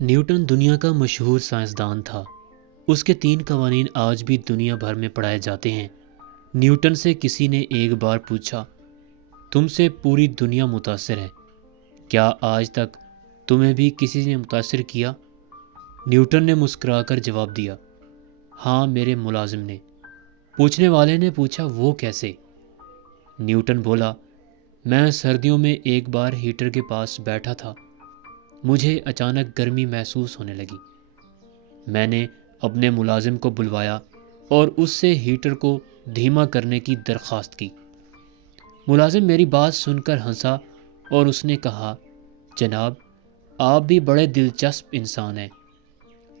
Newton دنیا کا مشہور سائنسدان تھا۔ اس کے 3 قوانین آج بھی دنیا بھر میں پڑھائے جاتے ہیں۔ نیوٹن سے کسی نے ایک بار پوچھا، تم سے پوری دنیا متاثر ہے، کیا آج تک تمہیں بھی کسی نے متاثر کیا؟ نیوٹن نے مسکرا کر جواب دیا، ہاں، میرے ملازم نے۔ پوچھنے والے نے پوچھا، وہ کیسے؟ نیوٹن بولا، میں سردیوں میں ایک بار ہیٹر کے پاس بیٹھا تھا، مجھے اچانک گرمی محسوس ہونے لگی۔ میں نے اپنے ملازم کو بلوایا اور اس سے ہیٹر کو دھیما کرنے کی درخواست کی۔ ملازم میری بات سن کر ہنسا اور اس نے کہا، جناب، آپ بھی بڑے دلچسپ انسان ہیں۔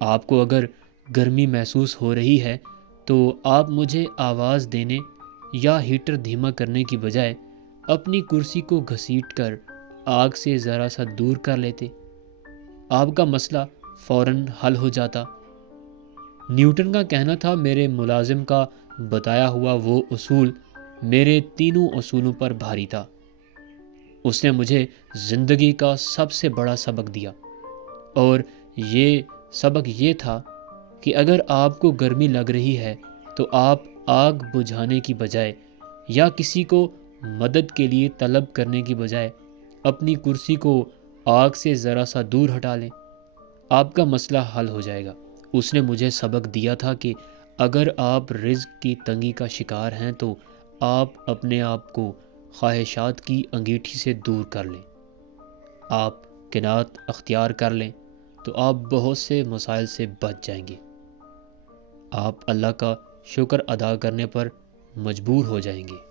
آپ کو اگر گرمی محسوس ہو رہی ہے تو آپ مجھے آواز دینے یا ہیٹر دھیما کرنے کی بجائے اپنی کرسی کو گھسیٹ کر آگ سے ذرا سا دور کر لیتے، آپ کا مسئلہ فوراً حل ہو جاتا۔ نیوٹن کا کہنا تھا، میرے ملازم کا بتایا ہوا وہ اصول میرے تینوں اصولوں پر بھاری تھا۔ اس نے مجھے زندگی کا سب سے بڑا سبق دیا، اور یہ سبق یہ تھا کہ اگر آپ کو گرمی لگ رہی ہے تو آپ آگ بجھانے کی بجائے یا کسی کو مدد کے لیے طلب کرنے کی بجائے اپنی کرسی کو آگ سے ذرا سا دور ہٹا لیں، آپ کا مسئلہ حل ہو جائے گا۔ اس نے مجھے سبق دیا تھا کہ اگر آپ رزق کی تنگی کا شکار ہیں تو آپ اپنے آپ کو خواہشات کی انگیٹھی سے دور کر لیں، آپ قناعت اختیار کر لیں تو آپ بہت سے مسائل سے بچ جائیں گے، آپ اللہ کا شکر ادا کرنے پر مجبور ہو جائیں گے۔